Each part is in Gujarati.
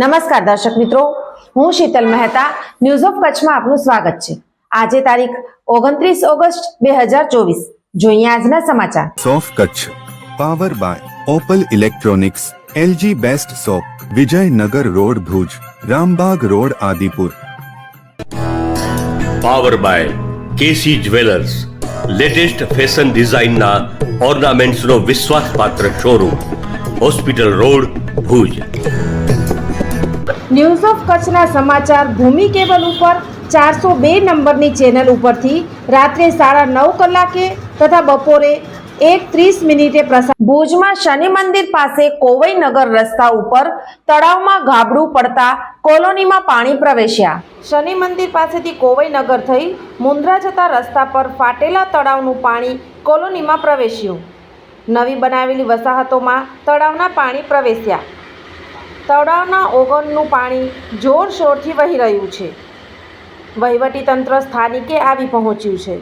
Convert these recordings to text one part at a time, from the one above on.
નમસ્કાર દર્શક મિત્રો, હું શીતલ મહેતા ન્યૂઝ ઓફ કચ્છમાં આપનું સ્વાગત છે। આજે તારીખ 29 ઓગસ્ટ 2024। જોઈએ આજના સમાચાર। સોફ Kutch power by Opal electronics, LG best shop, Vijaynagar road Bhuj, Rambag road Adipur. Power by KC jewellers, latest fashion ડિઝાઇનના ઓર્નામેન્ટ્સનો વિશ્વાસપાત્ર showroom, hospital road Bhuj. News of કચ્છના સમાચાર ભૂમિ કેબલ ઉપર 402 નંબરની ચેનલ ઉપરથી રાત્રે 9:30 કલાકે તથા બપોરે 1:30 પ્રસાર। ભુજમાં શનિ મંદિર પાસે કોવઈનગર રસ્તા ઉપર તળાવમાં ગાબડું પડતા કોલોનીમાં પાણી પ્રવેશ્યા। શનિ મંદિર પાસેથી કોવઈનગર થઈ મુન્દ્રા જતા રસ્તા પર ફાટેલા તળાવનું પાણી કોલોનીમાં પ્રવેશ્યું। નવી બનાવેલી વસાહતોમાં તળાવના પાણી પ્રવેશ્યા। તળાવના ઓગણનું પાણી જોરશોરથી વહી રહ્યું છે। વહીવટી તંત્ર સ્થાનિકે આવી પહોંચ્યું છે।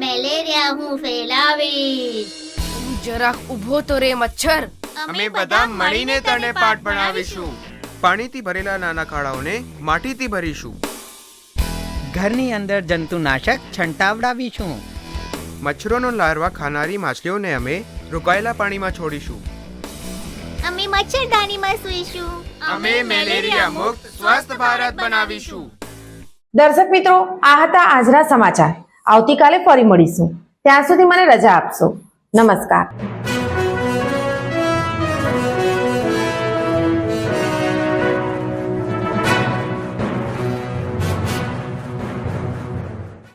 મેલેરિયા હું ફેલાવીશ। તું જરાક ઊભો તો રે મચ્છર। અમે બધા મળીને તને પાઠ ભણાવીશું। પાણીથી ભરેલા નાના ખાડાઓને માટીથી ભરીશું। ઘરની અંદર જંતુનાશક છંટાવડાવીશું। મચ્છરોનો લાર્વા ખાનારી માછલીઓને અમે રોકાયેલા પાણીમાં છોડીશું। અમે મચ્છરદાનીમાં સૂઈશું। અમે મેલેરિયા મુક્ત સ્વસ્થ ભારત બનાવીશું। દર્શક મિત્રો, આ હતા આજના સમાચાર। આવતીકાલે ફરી મળીશું। ત્યાં સુધી મને રજા આપશો। નમસ્કાર।